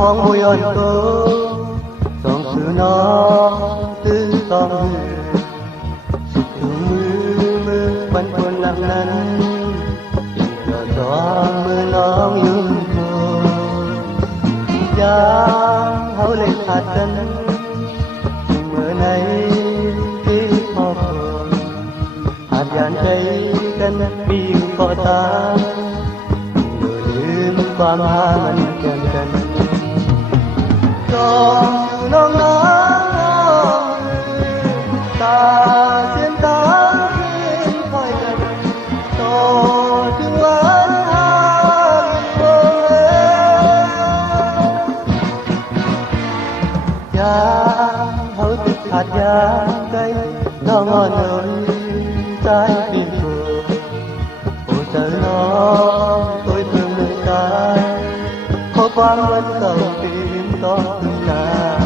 phong môi ơn tố dòng từ nó tư con sụp thương mưa bắn quân nặng nắn tình cờ gió mưa nóng dương mưa giang hấu lên hạt tân mưa này khi khó phường hạt dàn cây cân biêu có ta ngườiลืมความหามันกันtrong nắng nắng ta xin ta xin khỏi gần cho thương lớn hai giang hấu tích hạt giang cây nó ngon nơi trái tim phường ôi trời nó tôi thương đời ta khó quang vẫn cầu tìm to từng là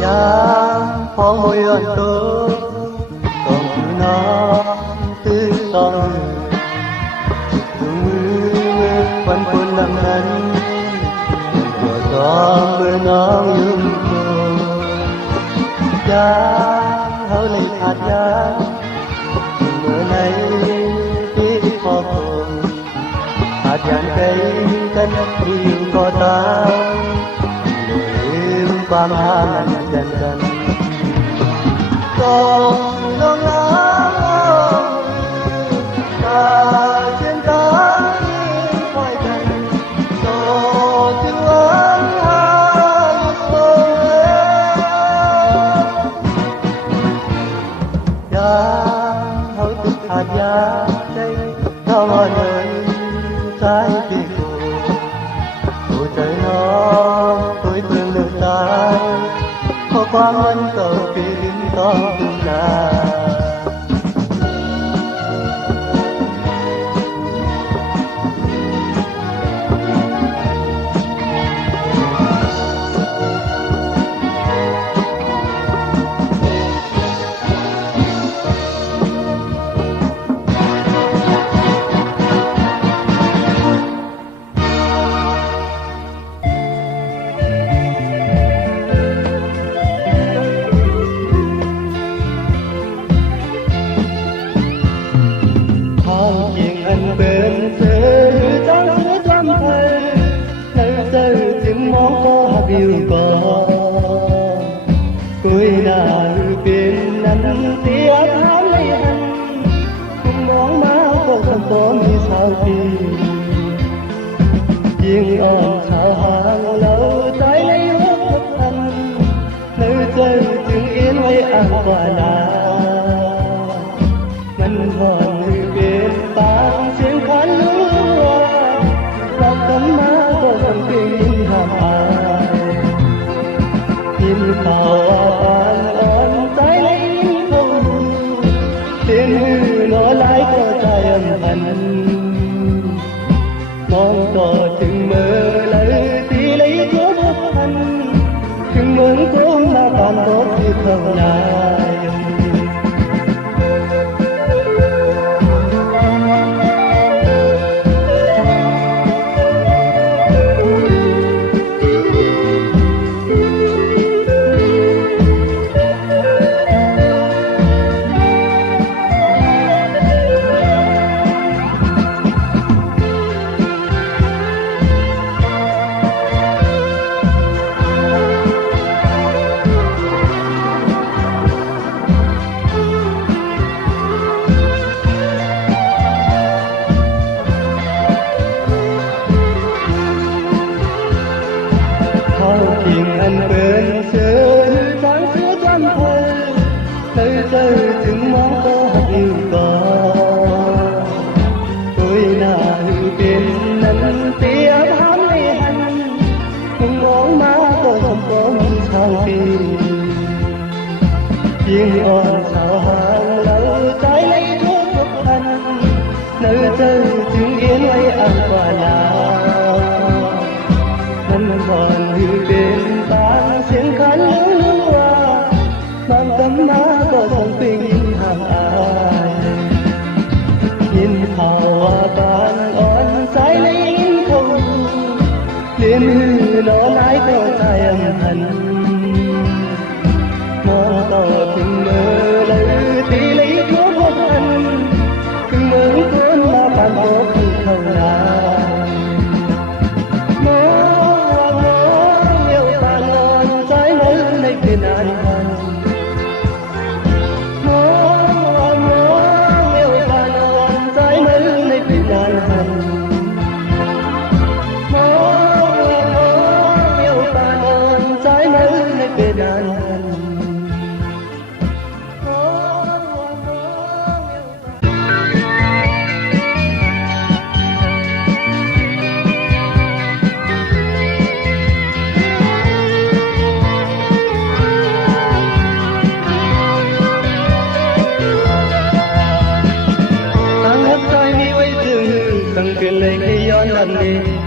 giang phong môi ơn tố còn từ nó tư con vẫn quân nặng nắn của gió mưa nóng dương mưa giang hấu lên hạt giang mưa này khi khó khổ hạt giang cây cân yêu có taลืมความหามันกันcòn lo lắng ta trên ta phải cần cho tiếng lớn hai giang hấu tích hạt giang đây nó ngồi nơi trái tim ôi trời nó tôi thương được ta khó quang ân cầu tìm to từng là bên thế trắng sữa trăm thầy nơi xây tiếng món có điều có tôi là bên nắng tia áo lấy hành cùng món má có không có mi sao thì riêng ơn sao hàng lâu trái lấy hút anh nơi xây tiếng yên với ăn quả là mình còn bên ta tiếng khán lúa và cấm má có phần kinh hàm ai nhìn tàu bàn ơn trái lấy không tiếng hư nó lái có trái âm thanh mong có chừng mơ lấy tí lấy thuốc thanh chừng mớn cũng là còn có sự thầm lại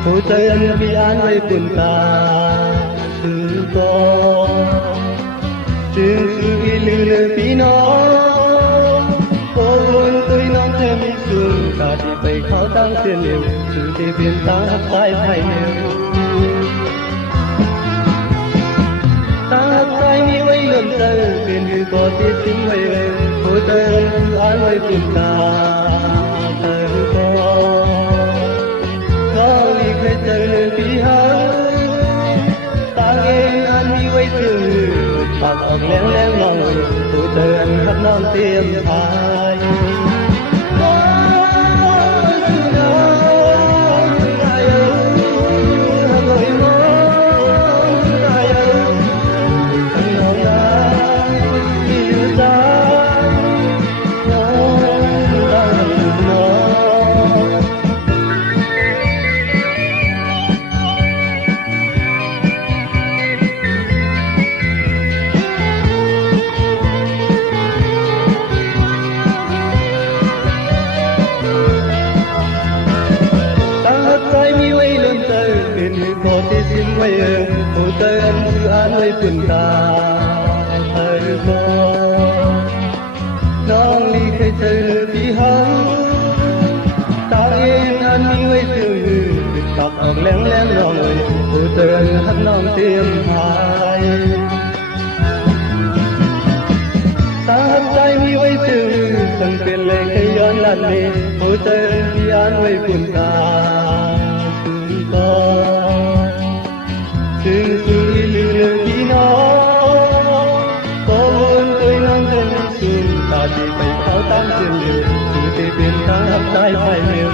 ผู้ใจอันมีอันไว้ปุ่นตาสื่อต่อจึงสื่ออีลือพี่น้องโอ้วนตัวน้องเธอมีสูงตาที่ไปเขาตั้งเสียเหลี่ยมสื่อที่เปลี่ยนตาสายไทยเนี่ยตาสายมีไว้เลื่อมเธอเป็นอยู่ก็ที่ทิ้งไว้ผู้ใจอันไว้ปุ่นตาเธอก็น้องนี่เคยเจอพี่หาตาเองอันมีไว้ตื่นปากออกแรงแรงน้องผู้ใจอันหักน้องเตรียมทายไว้ผู้เตือนคืออ่านไว้ปุ่นตาเธอก็น้องลีเคยเจอพี่หังตาเองอันมีไว้ซื่อติดตักออกแรงแรงน้องเลยผู้เตือนหักน้องเตรียมพายตาใจมีไว้ซื่อตั้งเป็นเลยเคยย้อนลัดเมผู้เตือนพี่อ่านไว้ปุ่นตาคือก็ถึงสุดลืมพี่น้องก็วนตัวน้องเดินสูงตาที่ไปเขาตั้งเสียงเดียวถึงที่เป็นทางหักใจไปเร็ว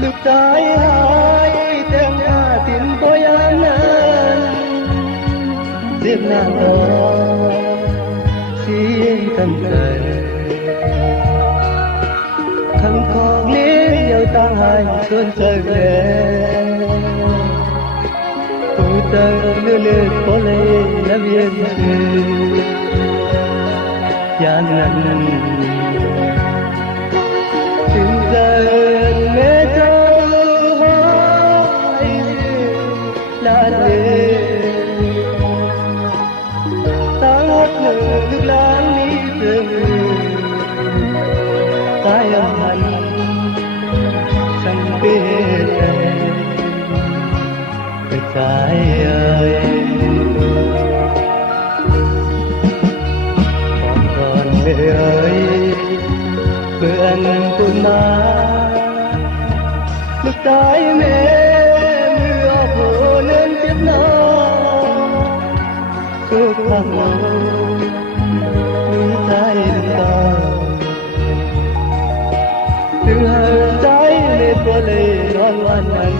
ลูกใจหายเต็มหน้าทิ้งตัวยามนั้นเจ็บหน้าต่อเสียงกันเกินคำของนี้เดียวตั้งหายส่วนเจอแก่ผู้เจอเลือดโคเลและเวียนชื่อยามนั้นถึงเจอเมื่อเจ้าหายลาเลตั้งหักหนึ่งลึกล้างนี้เจอตายอันหันฉันเป็นกระจายก่อนเลยเพื่อนคุณมาลูกตายแม่เมื่อผู้นั้นเจ็บหน้าทุกครั้งมีใจตาถึงหาใจในตัวเลยนอนวันนั้น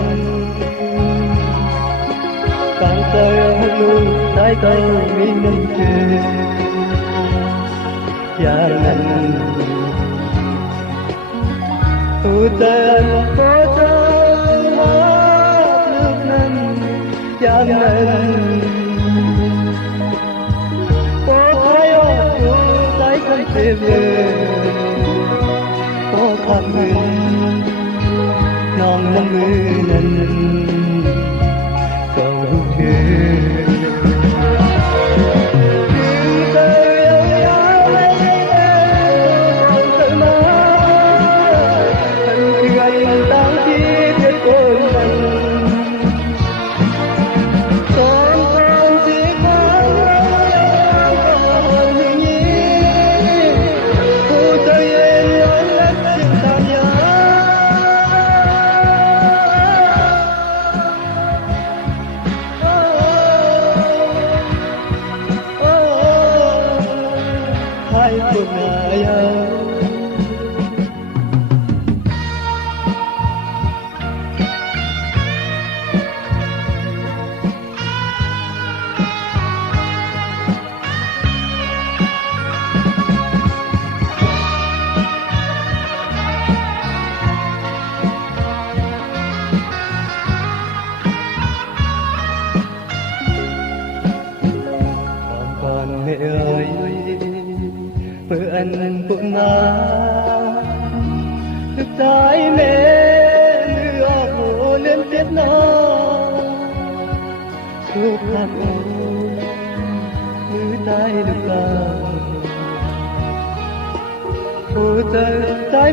การเจอลูกใจก็มีหนึ่งคืออย่างนั้นผู้เจอก็เจอมาลึกนั้นอย่างนั้นก็ใครออกอยู่ใจกันเต็มก็คำมือน้องน้ำมือนั้นก็คือ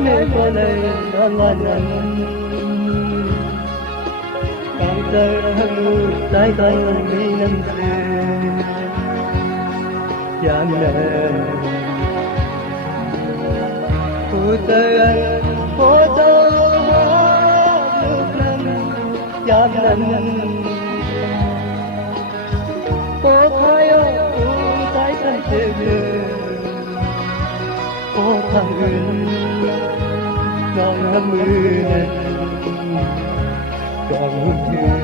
ne kolay anlanan Kantarhangu tay kang minamse Yaman Putaran Poto Luklam Yaman Pokayo tay kang tebe Pokayun Nang mưa còn chưa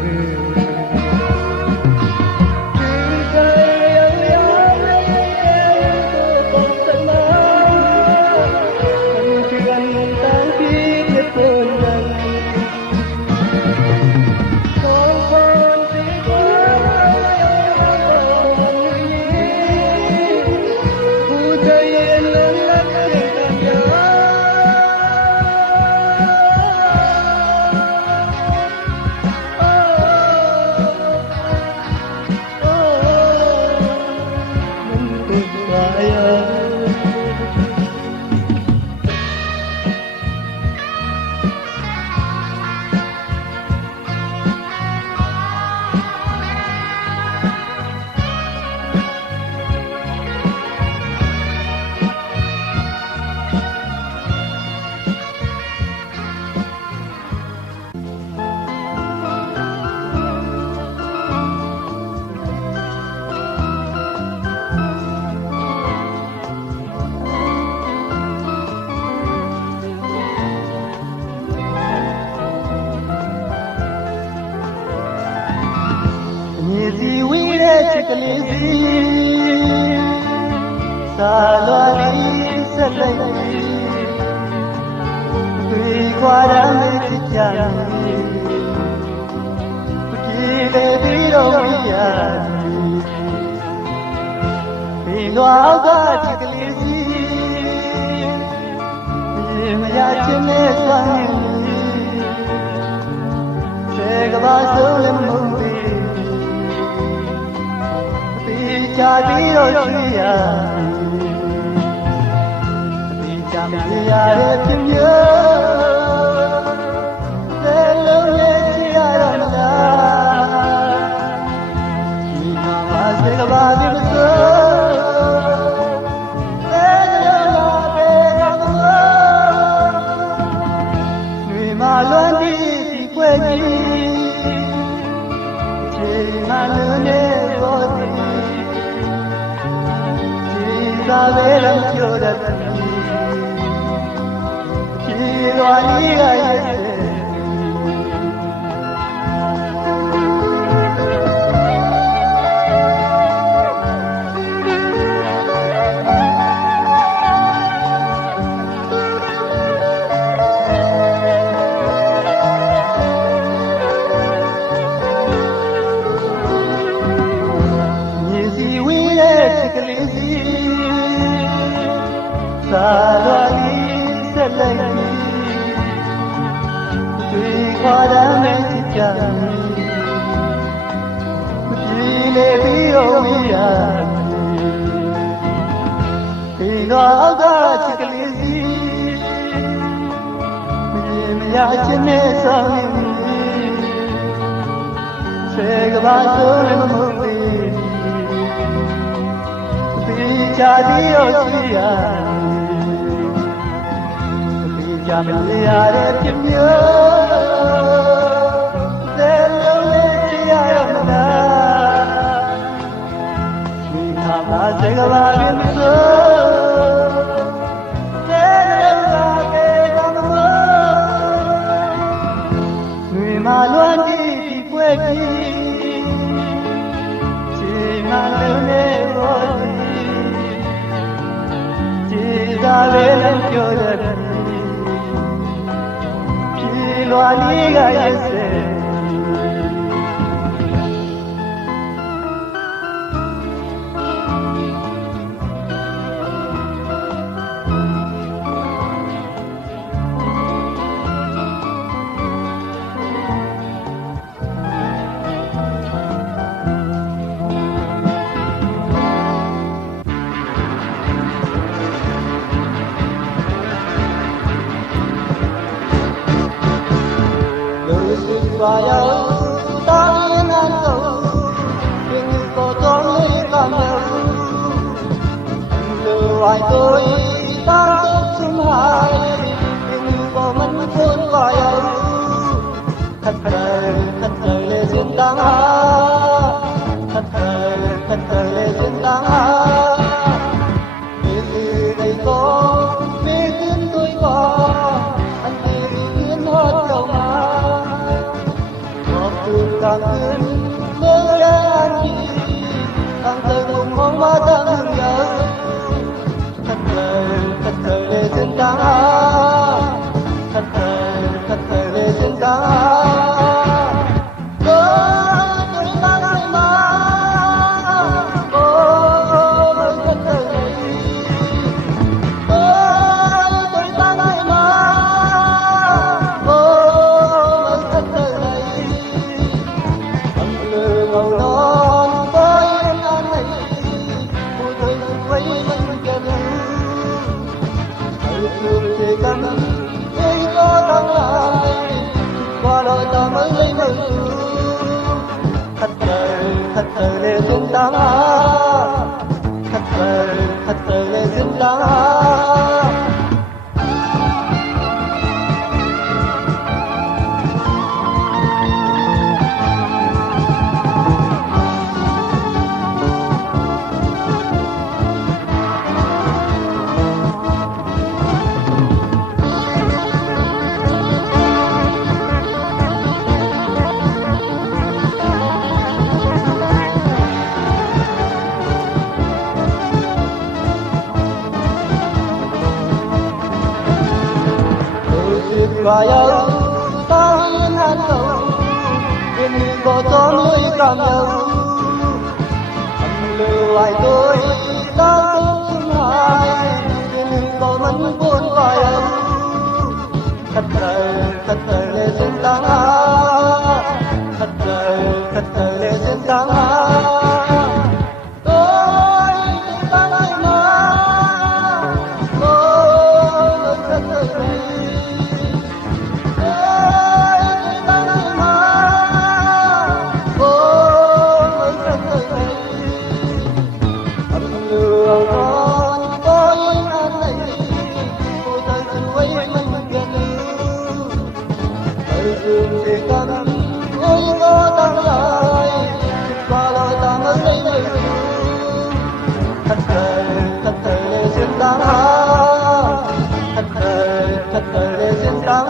qua yêu ta yên an cầu tình có cho người cảm nhận từ ai tôi ta tốt chung hai tình có mình khôn qua yêu thật trời lệ duyên đáng thật trời lệ duyên đáng vì đây có vì khiến tôi có anh vì khiến hót cầu mà ngọt từ càngขึ้นเมื่อได้อันดีcàng thời cùng mong má ta ngừng nhớ thật trời lệ duyên đáng thật trời lệ duyên đáng thật trời lệ duyên đáng thật trời lệ duyên đáng và yêu ta yên an cầu tình có cho người cảm nhận lưu lại tôi ta tốt chung hai tình có mình buồn và yêu thật trời lệ duyên đáng thật trời lệ duyên đáng thật trời lệ duyên đáng thật trời lệ duyên đáng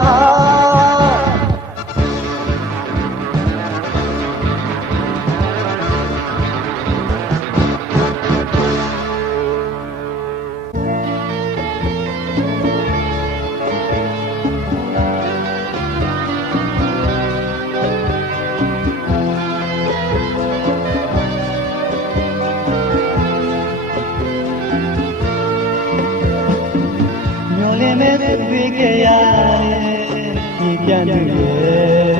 vì cái ai như chân người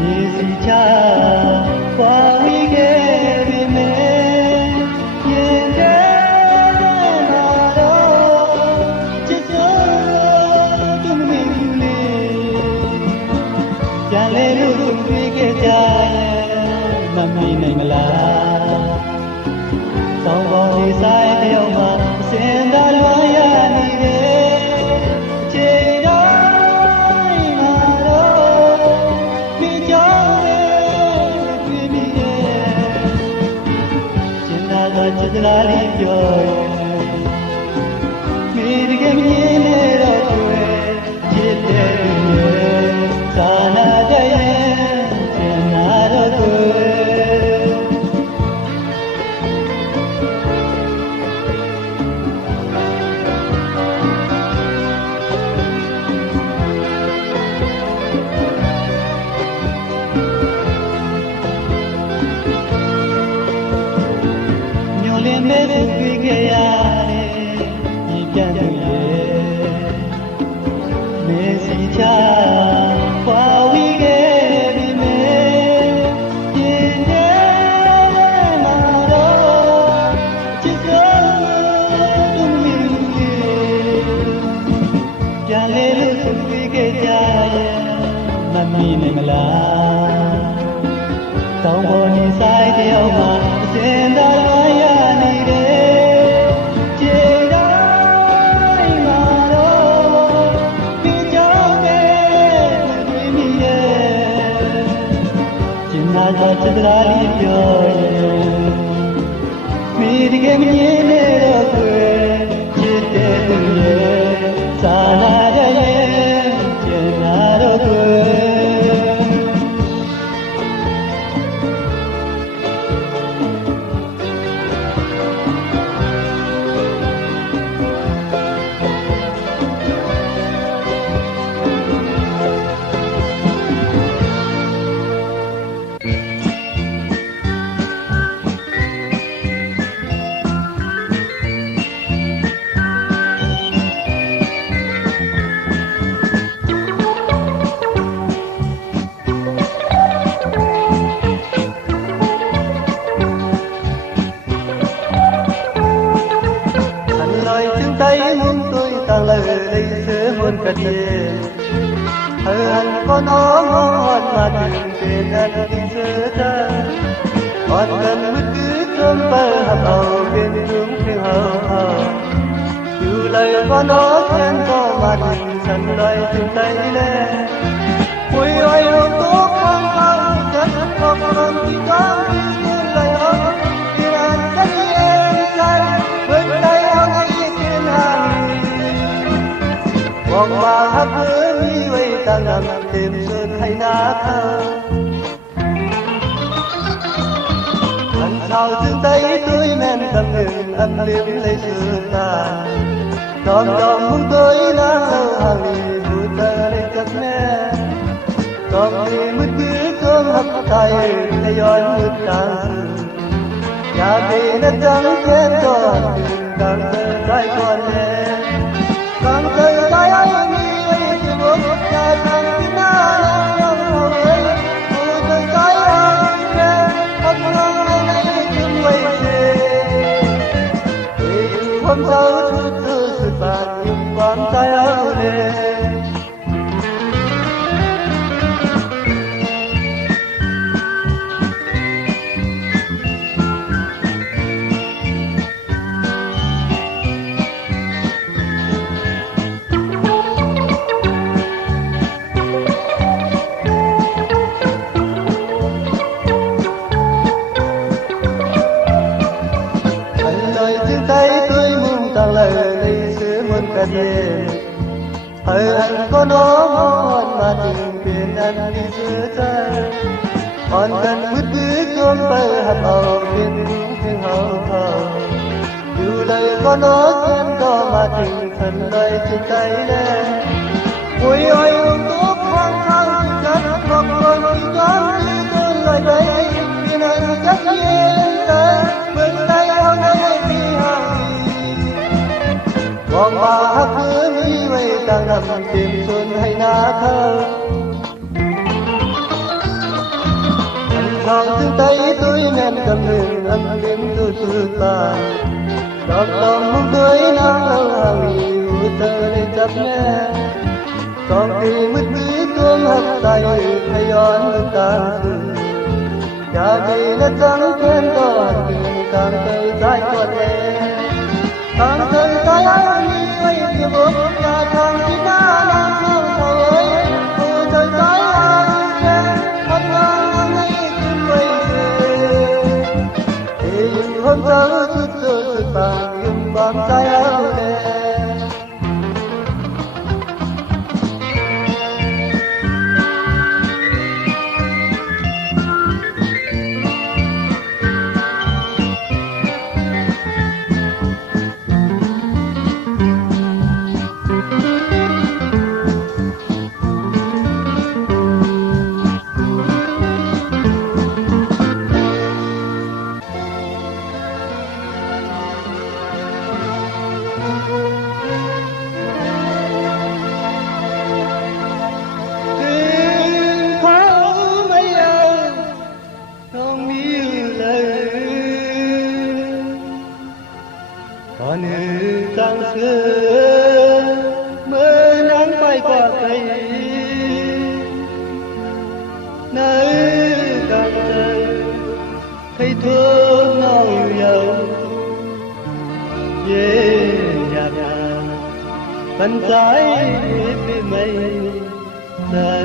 như gì cha qua vì cái vì mẹ như thế nào đó chỉ cho chúng mình đi cha lên luôn vì cái cha nằm đi này là sau bao thì sai theo mà sẽ đã lối anh lali joy mir ke mera tue jite sana jaye chana tue me mi này mà là sau một đi sai theo mà trên đời ai đi đến trên đời mà đâu khi cháu về với mi trên hai ta chết ra đi rồi mi đi cái mi này đâu quên chết từng ngày xa na đây trên na đâu quên tăng lời đây xưa muôn cật về anh có nó ngon mà đừng quên anh đi xưa ta còn cần bất cứ cơm bơ hầm hầu bên hướng phiên hầu dù lời có nó khen có mà đừng sẵn lời từng tay lên vui ơi hồng tốt không không chất không không chỉ có như lời ơi thì anh cách em sai bên tay ông ấy trên hàng vòng mà hát hứa mi vây ta nằm tìm sơn hay ná thơ lần sau dương tay tôi men cầm ngừng âm liếm lấy xưa ta đòn đòn muốn tới lá lâu hàng lì vui ta lên cất mẹ còn thì mất cứ cơm hấp tay thay giỏi mất tràn nhà thì nó trắng chén cho càng thơ trái con em càng thơ trái ấy mi ấy chỉ muốn cha thằng tí na lòng lòng ấy cô thơ trái ấy em hấp ngon lên ấy chung quay về thì hôm sau chút tư sự phạt nhưng quan trái áo lên anh có nó ngon mà đừng quên anh đi giữa trái còn cần bất cứ cơm bơ hạt hầu bên thiên hầu hầu dù lời có nó khen có mà đừng thần lời trên tay lên vui ơi ôm tốt hoang thang chất không còn chỉ có như cơn lời đấy vì anh chắc nhiên tới bên tay hôm nay đi hàng còn bà hát hứa mi vây đang nằm tìm xuân hay ná thơ thằng thứ tay tôi men cầm hương âm liếm từ từ ta đọc lòng muốn tới nắng lâu hàng yêu tơ lên chấp nè còn khi mất cứ cơm hấp tay hay gió nước tan nhà thì nó trắng khen còn càng cây trái còn em càng cây trái ấy ơi kia bước nhà thằng tí na đang không thầu ơi ôi trời trái ơi hấp ngon ấy chung quay về thì hôm sau chút tư sự tàn nhưng bám trái áo lên nơi càng trời thấy thương non dầu về nhà bánh trái phía mây đời.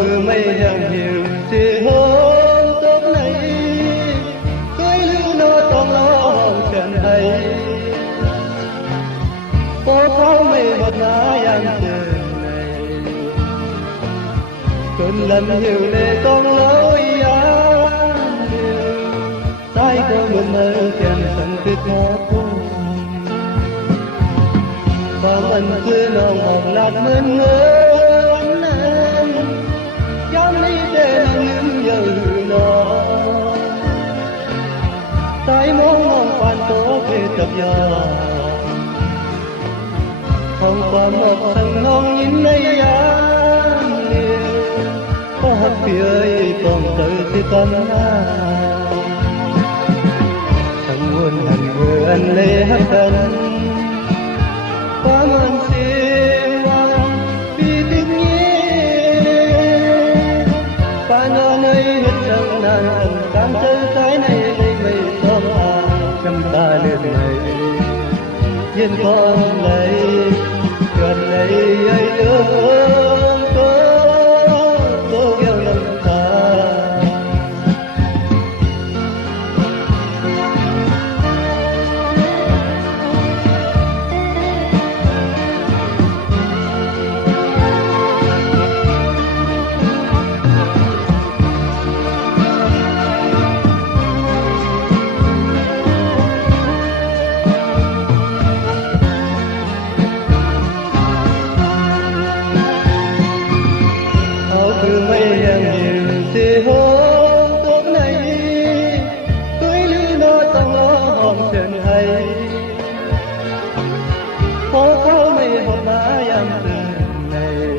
Cứ mây hàng hiu thì hôm tốt này cưới lưu nó trong lo hồng trần hay có tháo mây một lá yang trường này cơn lần hiu lệ trong lối án hiu sai cơ mượn mơ kèm sân tuyết hoa cung và mình cứ nồng hồng lạc mơn ngỡ tay mong mong phản tố về tập giờ không qua một thằng non nhìn lấy án liều có hấp phía còn tự thì con na thằng buồn thằng vườn lê hấp tần qua mơn xiêm hoang vì tiếc nhé và nó nơi hết trăng nàng cảm chơi cái này ta lên này yên con lấy gần đây ấy thương có yêu lòng ta thì hôm tốt này cưới lưu nó trong lo hồng trần hay phố tháo mây hồng lá yang tường này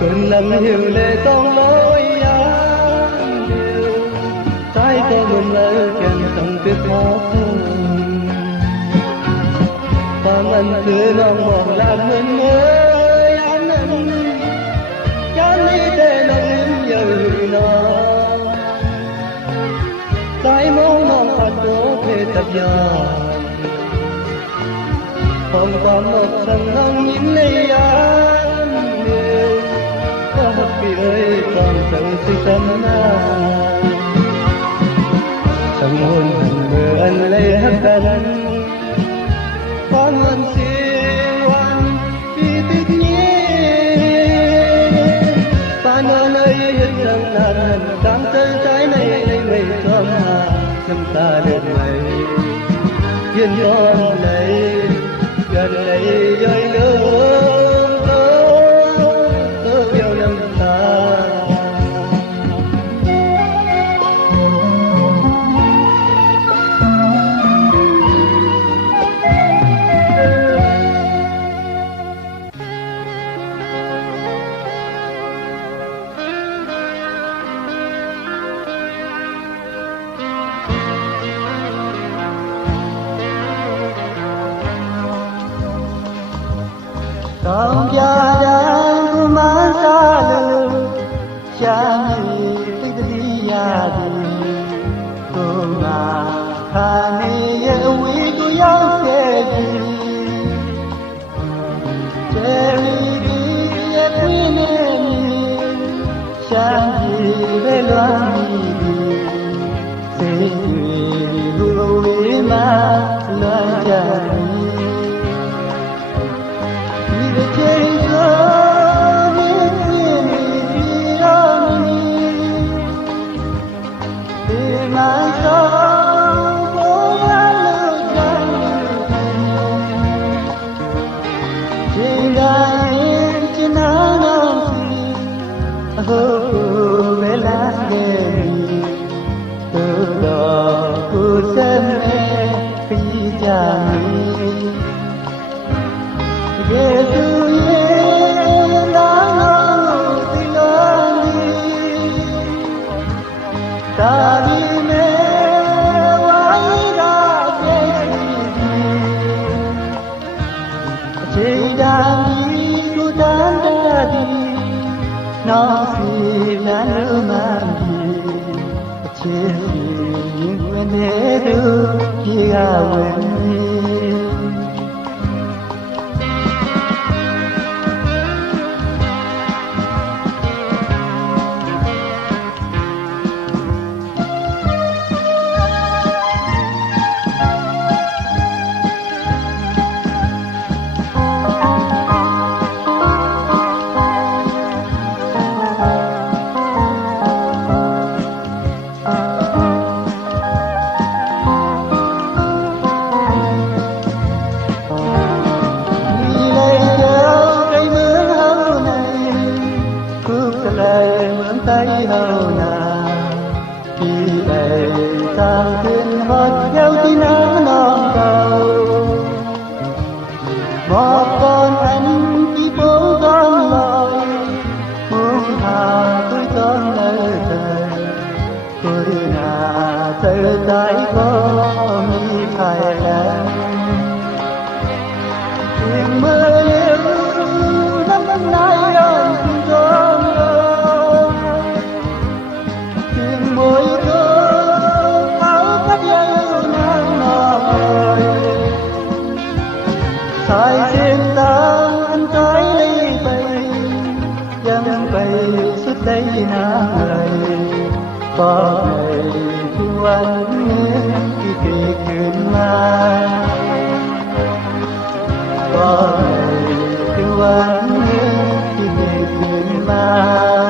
cơn lầm hiu lệ trong lối án hiu trái có mừng lỡ kèm trong tuyết hoa cung và mình cứ lòng mong làm mơn mơ tay mong non phật đổ về tập giờ không còn một thằng non nhìn lấy án liều có hấp vì ơi còn tự suy tâm na thằng hôn thằng mưa anh lấy hấp tần con ơn siêu anh vì tiếc nhé ta nơi nơi hết trăng nàng đang chơi trái này lấy mây cho mà năm ta lên mây yên con này gần đây rơi nước tớ yêu năm ta. Con gia đang của má xa lư cha mi tức đi ya đi cô mà hà ni ye uy của yang se đi cheri đi ye quy ne ni sang đi về loan đi se đi lu uy mà loan cha đi nào xì ra nữ mà đi chia những quên hết đưa khi quên tay hầu nhà khi đầy sang thiên hót theo tin áo non cầu một con anh chỉ phố con lòi muốn thà tôi con nơi trời tôi là trời trái có mi thay đàn tiếng mưa yêu năm nay ơi con môi cơ áo cắt yêu nắng nổi sai xin ta anh trái ly bay dân bay suốt đây nắng người có ngày thu anh khi kỳคืนมาcó ngày thu anh khi kỳคืนมา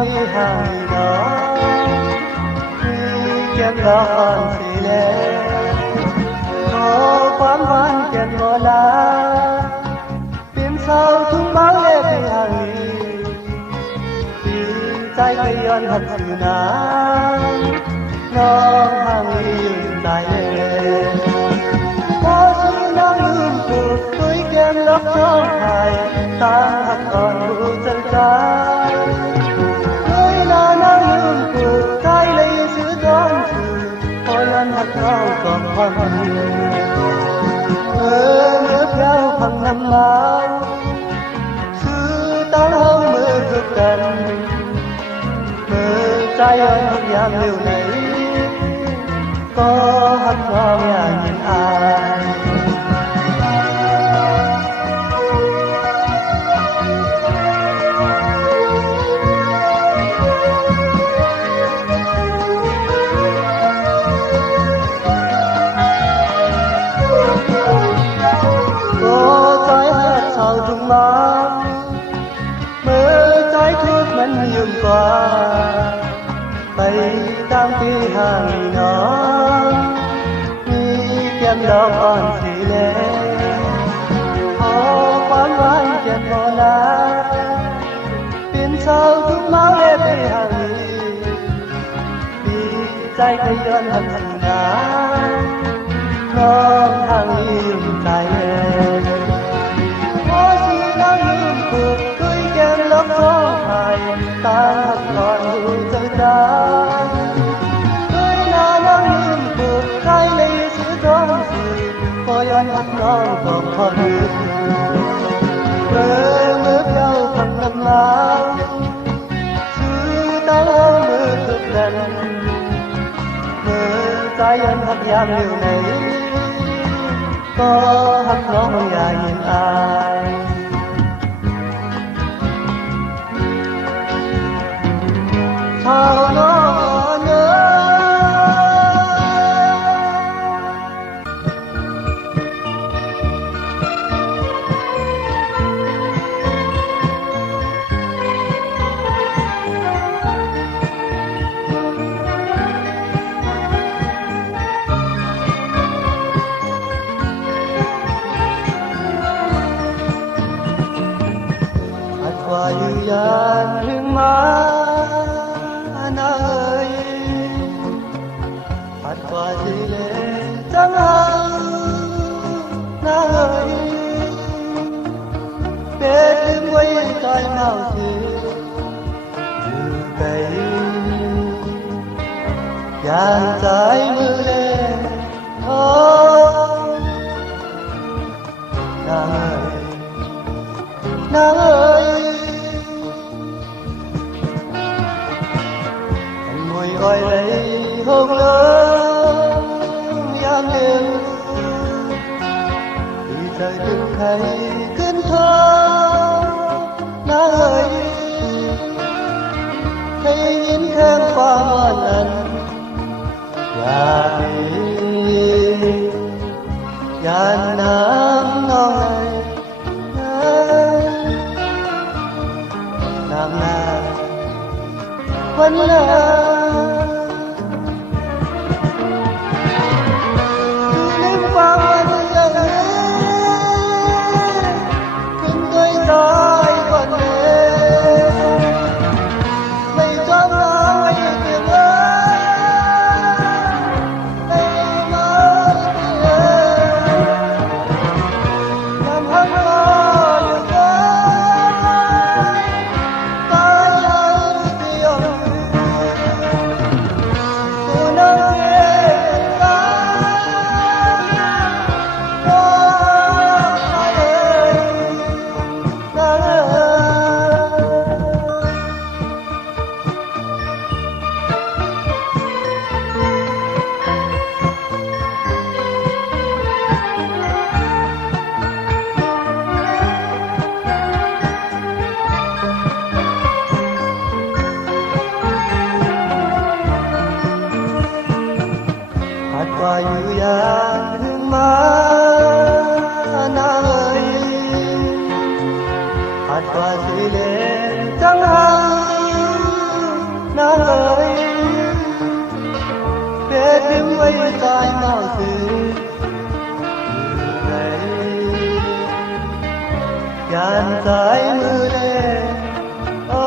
đi hàng đó khi kem đó còn xì lên ย้อนหักสื่อน้ำน้องห่างยืนตายเลยพอชื่อน้ำลืมผูกคุยแก้มรับน้องไทยตามหักก่อนผูกจันทราเคยนาน้ำลืมผูกใจเลยซื้อย้อนสื่อพอย้อนหักน้องก่อนความดีเมื่อเจ้าพังน้ำลายซื้อตาห้องมือคือกันมือใจอ่อนยามเร็วไหนก็หักน้องอย่างยินอายมันยืมกว่าไปตามที่ห่างน้องมีเพียงดอกอ่อนสีแลพอความหวานเจ็บพอนาเป็นเศร้าทุกเมาเล่ไปห่างดีใจขย้อนหักสิ่งนาน้องห่างยืมใจพอชีน้องลืมผูกคุยแก้มลบท้องไห้ตาก่อนหูเจอจางเคยนาน้องลืมผูกใครในชื่อท้องสื่อพอย้อนหักน้องก็พอลืมเมื่อเจ้าพังน้ำลายชื่อตามือทุกนั้นเมื่อใจยันหักยามเร็วไหนก็หักน้องอย่ายินอายชาวนอนเนื้ออัดว่าอยู่ยานถึงมาปัดกว่าสิเลจังหังนาเอ๋ยเป็ดลืมไว้ใจเมาสิอยู่ไกลยานใจมือเล่โอ้นางเอ๋ยmùi gọi lấy hôn lớn yam đêm thì trời từng thấy cơn thơ nắng ơi thấy nhìn thêm qua một lần và đi nam non này nam nam vẫn làอยู่อย่างมานาเอ๋ยอาจว่าสิเลจังหังนาเอ๋ยเป็ดลืมไว้ใจเมาสื่ออยู่ไหนยานสายมือเล่โอ้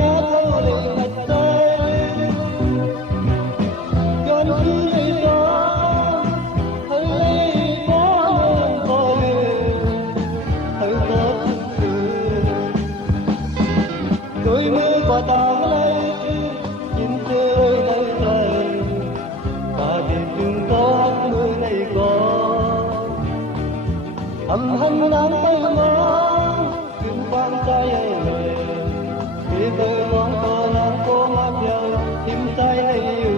นะเขาเลยตัดใจย้อนคืนให้ซ้อนให้ฟ้อนคอยให้ตกคืนโดยมือก็ตามเลยยินเจอในใจตาเด็กจึงก็มือในก่อนทำหันหลังไปมองถึงความใจเลยที่เคยมองตัวน้ำก็มาเดียวทิ้งใจให้อยู่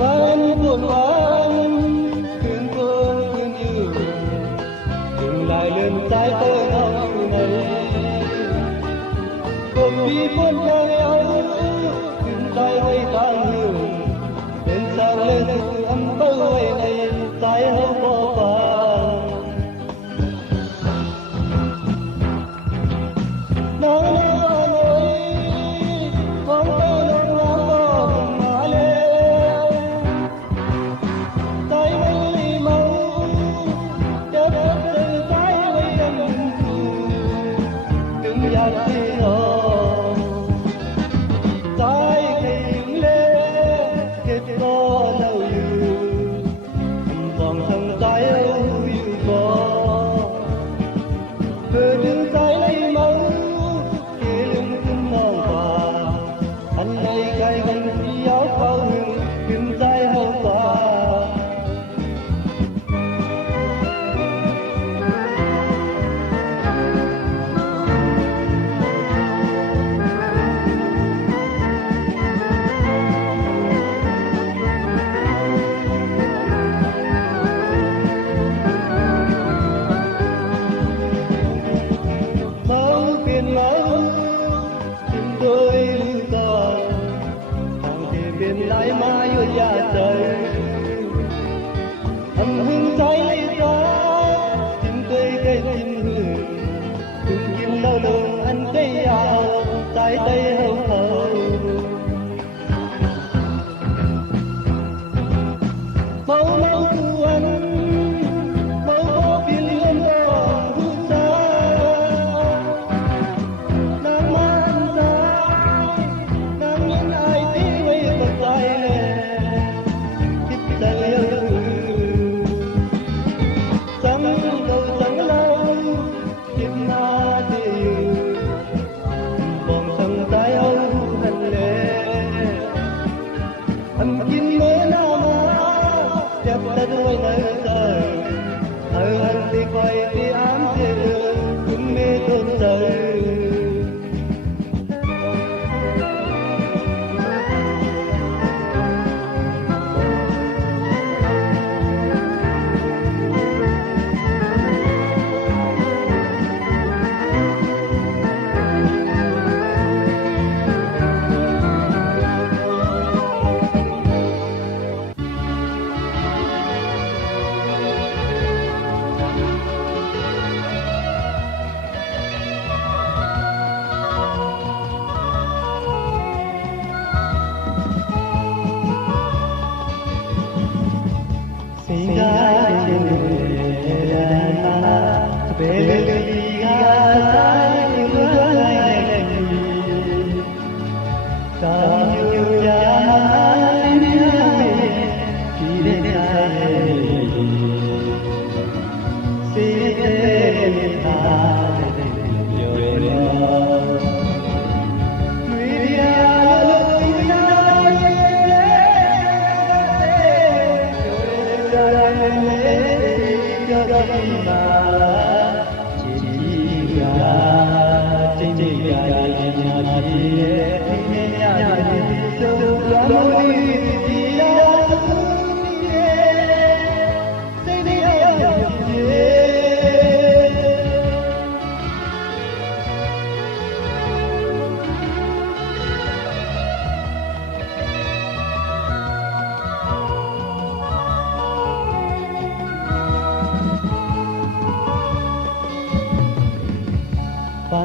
วันบุญวันคืนคืนอยู่ถึงลายเลื่อนสายเปิดเอาอยู่ไหนก็มีฝนใจเอาถึงใจไว้ทางอยู่เป็นสาวเล่นอำเภอไว้ในใจเขาบ่ฟังน้องน้อยมองไปน้องน้องก็มาแล้วใจไม่เมาจะเดินถึงใจไม่ยังอยู่ถึงอยากที่รอใจแค่ยิ่งเล่เก็บก็เล่าอยู่สองทางใจเอาอยู่ก่อนเธอดึงใจไม่เมาเกลืมขึ้นน้องฟ้าอันใดไกลกันที่ยาวเขาหนึ่งขึ้นใจเขาฟ้า เมาเปลี่ยนเมาถึงโดยลืมก่อนทางที่เปลี่ยนไหลมาอยู่ยาใจทำหึงใจร้อนถึงเคยทิ้งหึงถึงกินเหล้าลงอันใจยาวใจใจเขาเมาเมาทุกวันเมาเพราะเปลี่ยนเรื่องของผู้ชาย นางมันสายนางยังอายที่ไว้กับใจแน่คิดแต่เลี้ยวสั่งเราสั่งเราคิดมาที่อยู่บอกสั่งใจเอานั่นแหละทำกินเมื่อหน้ามาจับแต่ด้วยในใจเธอหันที่คอยที่อ้ามเจอคุณไม่ต้นใจ เ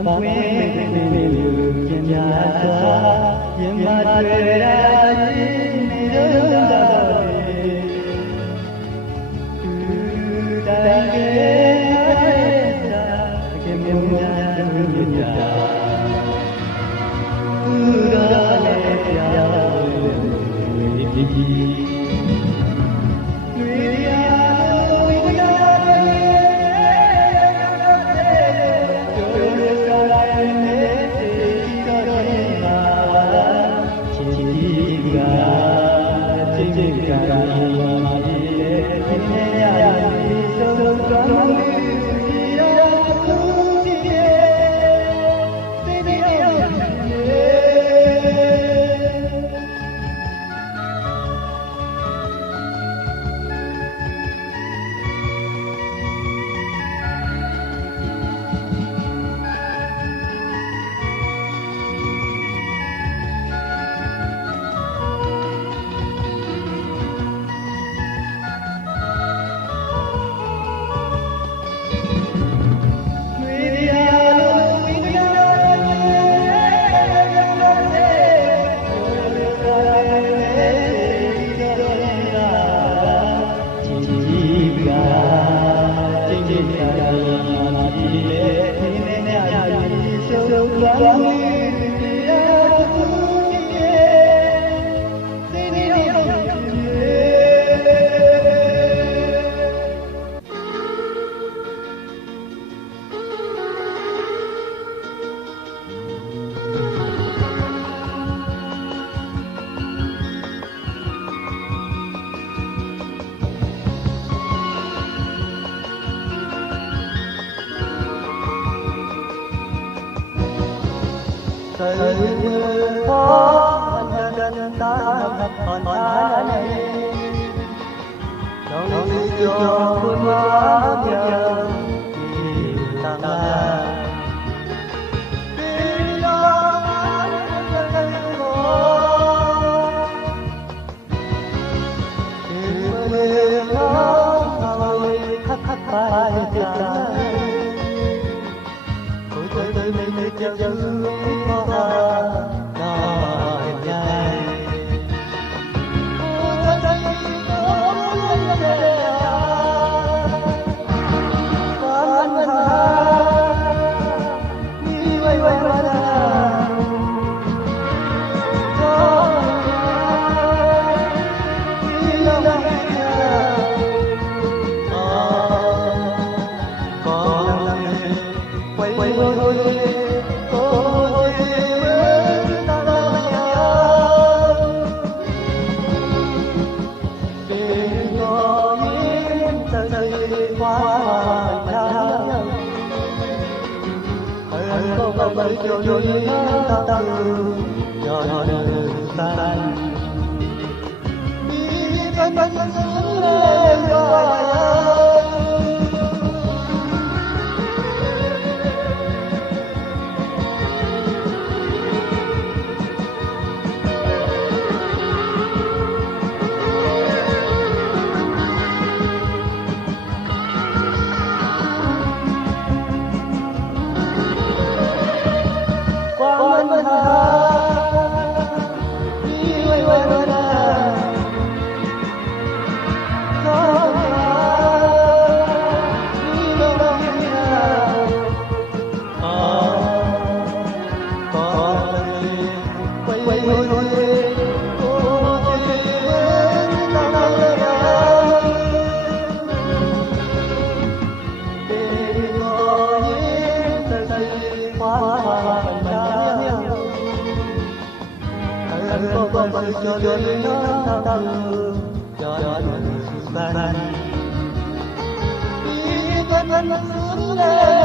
ပွင့်နေလို့ကျင်ညာစွာရင်မတွေ့ရခြင်းနေတော့တော်တိုင်းကသာကမြုံညာမြုံညာသူတော်လည်းပြောင်းဒီHãy subscribe